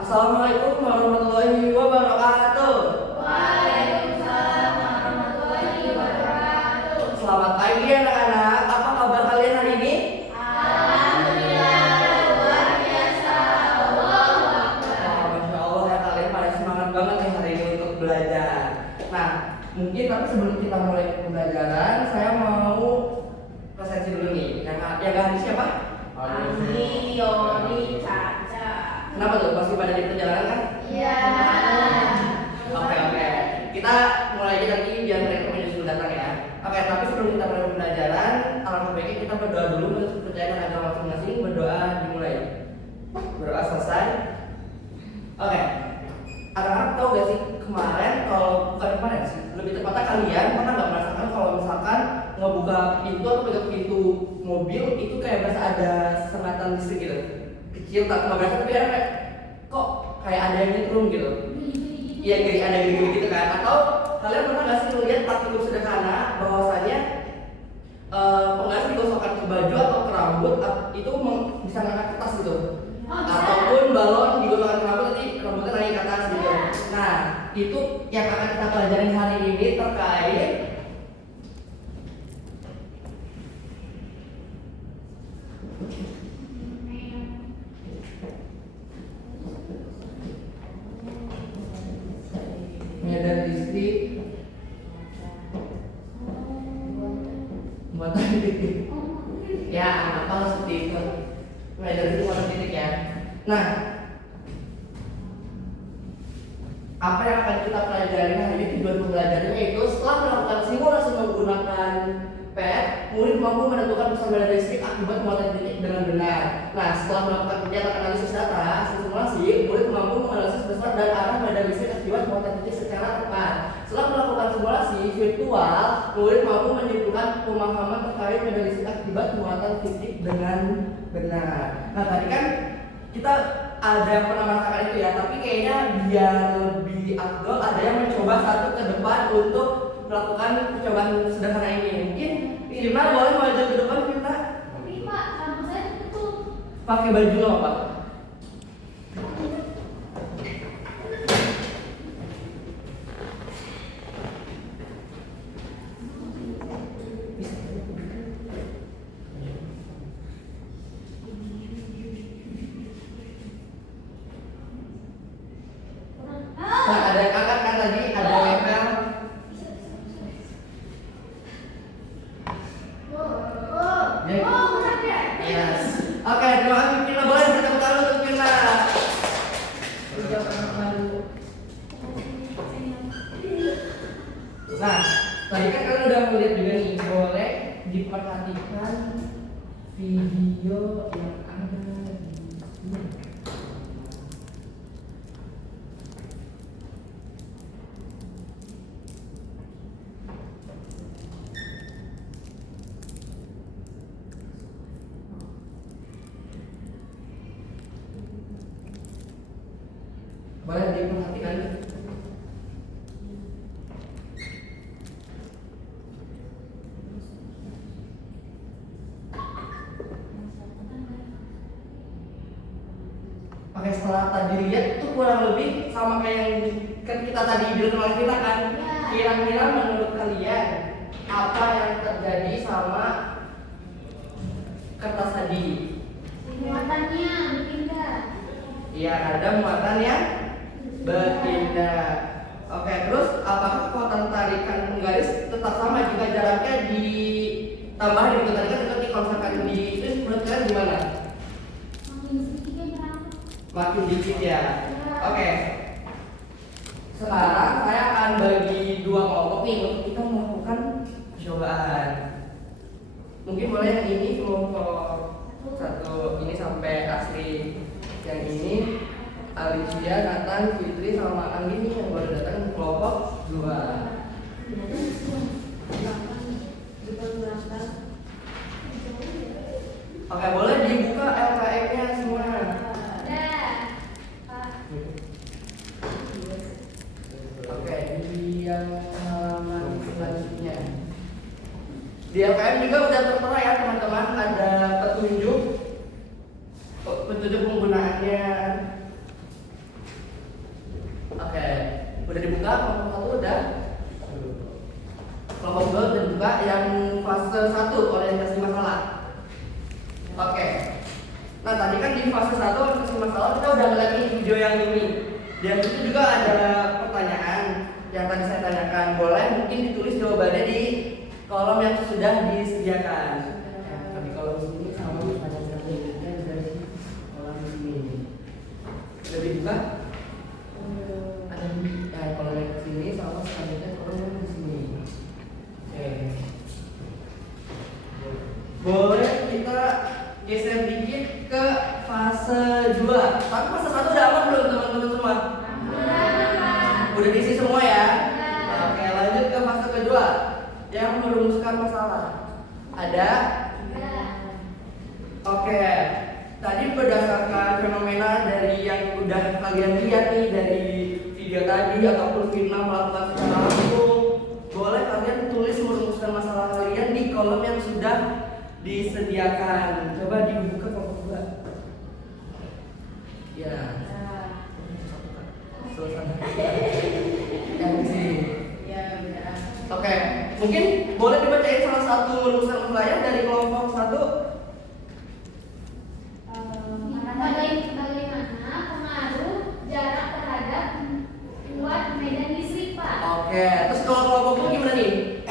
Assalamualaikum warahmatullahi wabarakatuh. Waalaikumsalam warahmatullahi wabarakatuh. Selamat pagi anak-anak. Apa kabar kalian hari ini? Alhamdulillah luar biasa. Allahu Akbar. Masya Allah ya, kalian pada semangat banget nih hari ini untuk belajar. Nah, mungkin tapi sebelum kita mulai pembelajaran, saya mau presentasi dulu nih. Yang gak hadir siapa? Ani, Yoni, Caca. Kenapa tuh? Pasti pada di perjalanan kan? Iya. Oke. Kita mulai aja nanti biar mereka menyusul datang ya. Oke, tapi sebelum kita mulai pembelajaran, alangkah baiknya kita berdoa dulu menurut kepercayaan agama masing-masing. Berdoa dimulai. Berdoa selesai. Oke. Anak-anak tahu gak sih kemarin, kalau bukan kemarin sih, lebih tepatnya kalian pernah nggak merasakan kalau misalkan ngebuka pintu atau pegang pintu mobil itu kayak berasa ada sengatan listrik gitu, kecil tak nggak berasa tapi kayak kok kayak ada yang nyetrum gitu. Iya, kayak ada gini-gini gitu kan? Atau kalian pernah nggak sih melihat praktikum sederhana bahwasanya pengais digosokkan ke baju atau ke rambut itu bisa ngangkat ke tas gitu, ataupun balon digosokkan ke rambut nanti rambutnya naik ke atas gitu. Nah, itu yang akan kita pelajarin hari ini terkait medan listrik muatan titik. Ya, apa seperti itu. Medan listrik muatan titik ya. Nah, apa yang akan kita pelajari hari ini, tujuan pembelajarannya itu setelah melakukan simulasi menggunakan pet, murid mampu menentukan besar medan listrik akibat muatan titik dengan benar. Nah, setelah melakukan kegiatan analisis data simulasi, murid mampu menganalisis besar dan arah medan listrik akibat muatan titik secara tepat. Setelah melakukan simulasi virtual, murid mampu menyimpulkan pemahaman terkait medan listrik akibat muatan titik dengan benar. Nah, tadi kan kita ada yang pernah merasakan itu ya, tapi kayaknya biar lebih afdol ada yang mencoba satu ke depan untuk melakukan percobaan sederhana ini. Mungkin Firna boleh maju ke depan, Firna. Tapi Pak, rambut saya tutup. Pakai baju nggak apa? Nah, ada yang angkat kan tadi, ada yang nempel. Benar ya? Yes. Oke, terima kasih Firna. Boleh kita tepuk tangan untuk Firna. Nah, tadi kan kalian udah melihat juga nih, boleh diperhatikan video yang ada di sini. Boleh diperhatikan. Oke, setelah tadi lihat itu kurang lebih sama kayak yang kan kita tadi bilang oleh kita kan. Kira-kira menurut kalian apa yang terjadi sama kertas tadi? Muatannya berpindah. Iya, ada muatan yang berpindah. Oke, terus apakah kekuatan tarikan penggaris tetap sama jika jaraknya ditambah gitu? Tadi kan seperti kalau misalkan di itu menurut kalian gimana? Makin sedikit kan rambut. Makin dikit ya. Oke. Sekarang saya akan bagi dua kelompok nih untuk kita melakukan percobaan. Mungkin boleh yang ini kelompok satu ini sampai asli. Yang ini Alicia, Nathan, Fitri sama Anggi nih yang baru datang ke kelompok 2. Oke, boleh dibuka LKM-nya semua. Oke, di yang halaman selanjutnya. Di LKM juga udah tertera ya teman-teman, ada petunjuk penggunaannya. di fase 1 aplikasi masalah kita udah ngeliat nih video yang ini. Dan itu juga ada pertanyaan yang tadi saya tanyakan. Boleh mungkin ditulis jawabannya di kolom yang sudah disediakan. Ya, di kolom sini sama pertanyaan selanjutnya dari kolom sini. Lebih buka? Ada ya, kolom yang sini sama selanjutnya kolom yang di sini. Oke. Boleh kita geser dikit ke fase 2. Tapi fase 1 udah aman belum teman-teman semua? Udah diisi semua ya? Oke, lanjut ke fase kedua yang merumuskan masalah. Ada? Oke. Tadi berdasarkan fenomena dari yang udah kalian lihat nih dari video tadi ataupun Firna melakukan secara langsung, boleh kalian tulis merumuskan masalah kalian di kolom yang sudah disediakan. Coba dibuka kelompok 2. Ya. Yang di sini. Oke, mungkin boleh dibacain salah satu merumuskan masalahnya dari kelompok 1. Bagaimana pengaruh jarak terhadap kuat medan listrik, Pak? Oke, terus kalau kelompok 2 gimana nih?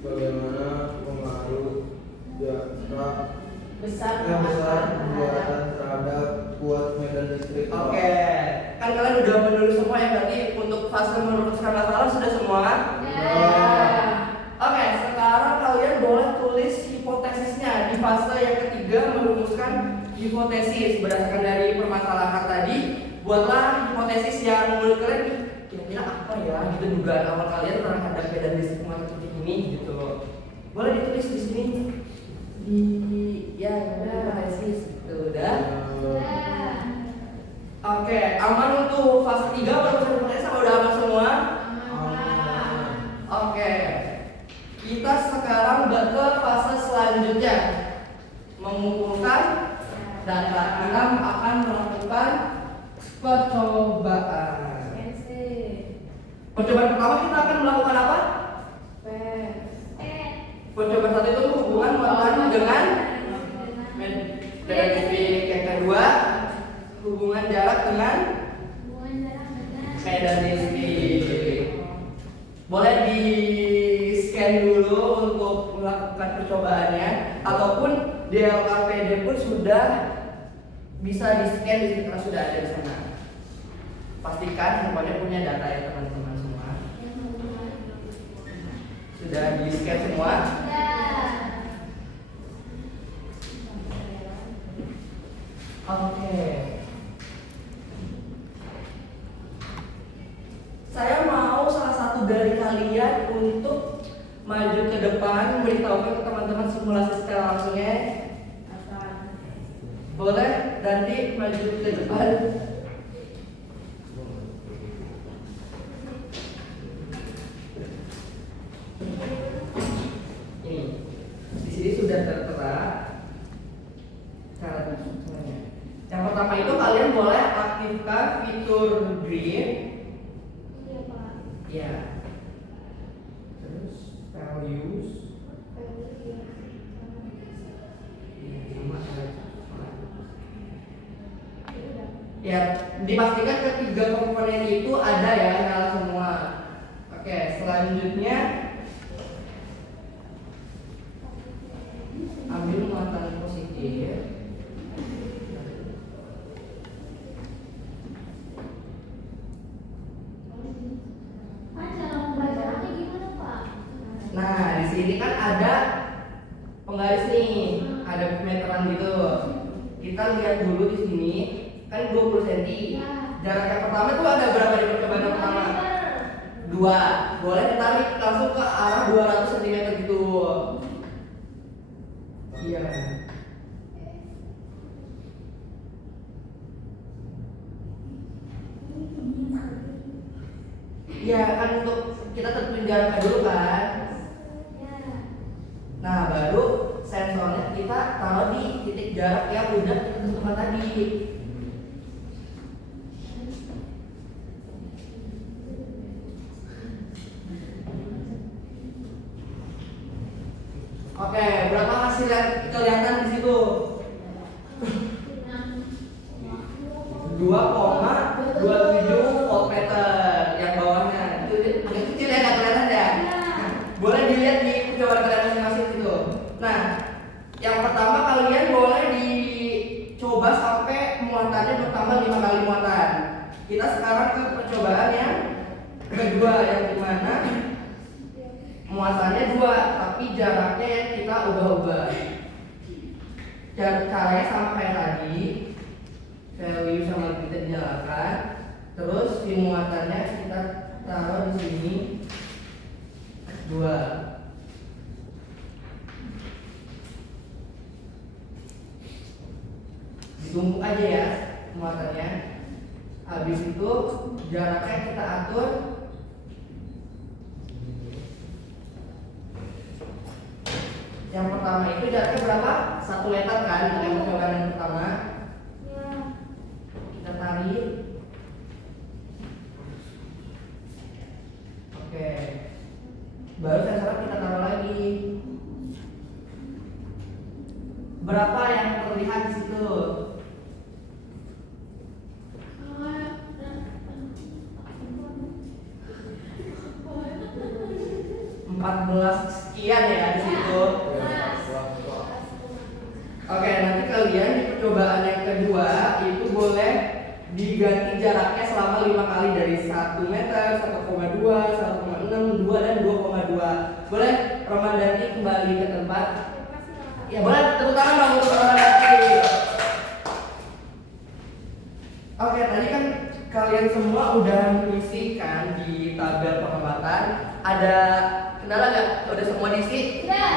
Bagaimana pengaruh jarak Besar yang besar pembuatan terhadap kuat medan listrik? Oke, kan kalian udah menulis semua ya, berarti untuk fase merumuskan masalah sudah semua? Oke, sekarang kalian boleh tulis hipotesisnya di fase yang ketiga, merumuskan hipotesis berdasarkan dari permasalahan tadi. Buatlah hipotesis yang menurut kalian kira-kira apa ya, gitu dugaan awal kalian terhadap medan listrik seperti ini gitu. Boleh ditulis di sini di hipotesis gitu udah. Oke, aman untuk fase 3 merumuskan hipotesis sama udah aman semua? Oke. Kita sekarang ke fase selanjutnya, mengumpulkan data. Kita akan melakukan percobaan. Percobaan pertama kita akan melakukan apa? Percobaan satu itu hubungan muatan dengan medan listrik. Yang kedua, hubungan jarak dengan medan listrik. Boleh di scan dulu untuk melakukan percobaannya, ataupun DLKPD pun sudah bisa di scan di sini karena sudah ada di sana. Pastikan handphonenya punya data ya teman-teman semua. Sudah di scan semua? Oke. Saya mau salah satu dari kalian untuk maju ke depan, memberitahukan ke teman-teman simulasi secara langsungnya. Boleh, Dandi maju ke depan. Ini, di sini sudah tertera cara masuknya. Yang pertama itu kalian boleh aktifkan fitur grid. Ya. Terus values. Ya, dipastikan ketiga komponen itu ada ya, nyala semua. Oke, selanjutnya ambil muatan positif. Nah, di sini kan ada penggaris nih, ada meteran gitu. Kita lihat dulu di sini, kan 20 cm. Jarak yang pertama itu ada berapa di percobaan yang pertama? 2. Boleh ditarik langsung ke arah 200 cm gitu. Iya. Iya kan, untuk kita tentuin jaraknya dulu kan. Nah, baru sensornya kita taruh di titik jarak yang udah kita tentukan tadi. Oke, berapa hasil yang kelihatan di situ? 2,27 voltmeter yang bawahnya. Itu agak kecil ya, nggak kelihatan ya. Nah, boleh dilihat di percobaan kalian masing-masing itu. Nah, yang pertama kalian boleh dicoba sampai muatannya bertambah 5 kali muatan. Kita sekarang ke percobaan yang kedua, yang dimana muatannya 2 tapi jaraknya yang kita ubah-ubah. Caranya sama kayak tadi, value sama kita dinyalakan, terus di muatannya kita taruh di sini 2. Ditumpuk aja ya muatannya. Habis itu jaraknya kita atur. Yang pertama itu jaraknya berapa? 1 meter kan, yang percobaan yang pertama. Kita tarik. Oke. Baru sensor kita taruh lagi. Berapa yang terlihat di situ? 14 sekian ya di situ. Oke, nanti kalian di percobaan yang kedua itu boleh diganti jaraknya selama 5 kali dari 1 meter, 1,2, 1,6, 2 dan 2,2. Boleh Romandati kembali ke tempat? Ya boleh, tepuk tangan dong untuk Romandati. Oke, tadi kan kalian semua udah mengisikan di tabel pengamatan. Ada kendala nggak? Udah semua diisi? Ya.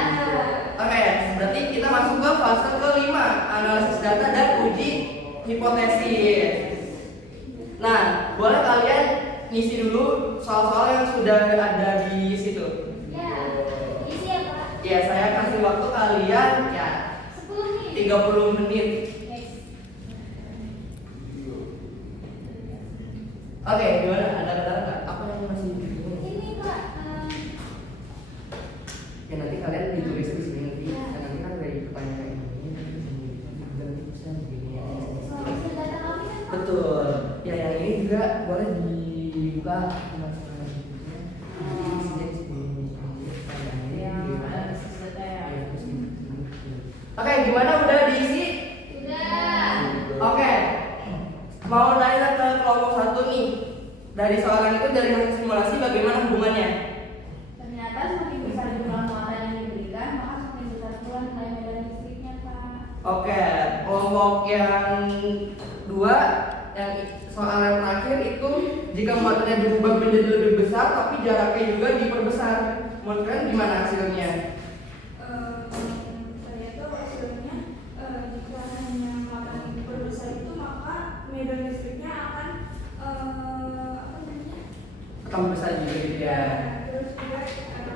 Oke, berarti kita masuk ke fase kelima, analisis data dan uji hipotesis. Nah, boleh kalian ngisi dulu soal-soal yang sudah ada di situ. Ya. Isi ya, Pak. Ya, saya kasih waktu kalian ya 10 menit. 30 menit. Oke, gimana? Ada kendala nggak? Apa yang masih bingung? Ini, Pak. Ya nanti kalian ditulis di sini nanti. Ya. Dan nanti kan dari pertanyaan ini nanti bisa begini ya. Soal data kami kan, Pak. Betul. Ya yang ini juga boleh dibuka masalah berikutnya. Nanti isinya di sini. Oke, gimana udah diisi? Sudah. Oke. Mau nanya ke kelompok 1 nih. Dari soalan itu dari hasil simulasi bagaimana hubungannya? Ternyata semakin besar jumlah muatan yang diberikan, maka semakin besar pula nilai medan listriknya, Pak. Oke, kelompok yang 2 yang soal yang terakhir itu jika muatannya berubah menjadi lebih besar tapi jaraknya juga diperbesar. Menurut kalian gimana hasilnya? Ternyata hasilnya jika hanya muatan yang diperbesar itu maka medan listriknya akan apa namanya? Akan besar juga gitu ya. Terus juga jika apa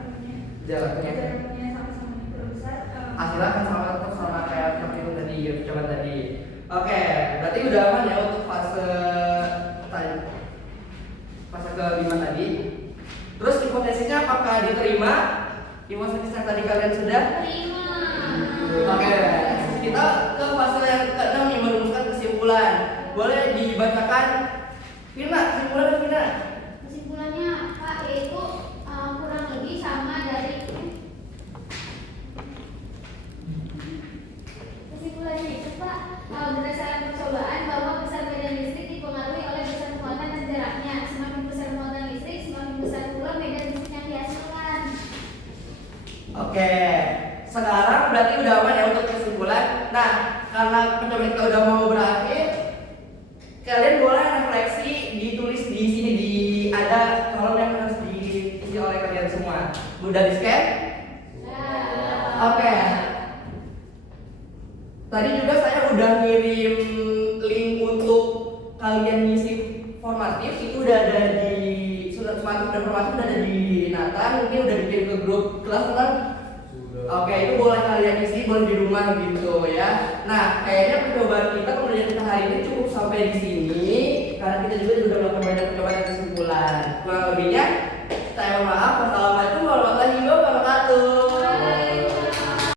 namanya? Jaraknya. Jaraknya sama-sama diperbesar. Hasilnya akan sama kayak seperti itu tadi, coba tadi. Oke, berarti udah aman ya untuk fase kelima tadi. Terus hipotesisnya apakah diterima? Hipotesis yang tadi kalian sudah? Terima. Oke, kita ke fase yang ke-6 yang merumuskan kesimpulan. Boleh dibacakan? Firna, kesimpulannya Firna. Kesimpulannya, Pak, yaitu kurang lebih sama dari kesimpulannya itu, Pak, berdasarkan percobaan bahwa besar medan listrik dipengaruhi oleh besar muatan dan jaraknya. Semakin besar muatan listrik, semakin besar pula medan listrik yang dihasilkan. Oke, sekarang berarti udah aman ya untuk kesimpulan. Nah, karena percobaan kita udah mau berakhir, kalian boleh refleksi ditulis di sini ada kolom yang harus diisi oleh kalian semua. Mudah di scan? Oke. Tadi juga saya udah ngirim link untuk kalian ngisi formatif, itu udah ada di formatif dan formatif udah ada di Nathan, mungkin udah dikirim ke grup kelas kan? Oke, itu boleh kalian isi, boleh di rumah gitu ya. Nah, kayaknya percobaan kita, pengerjaan kita hari ini cukup sampai di sini, karena kita juga sudah melakukan banyak percobaan yang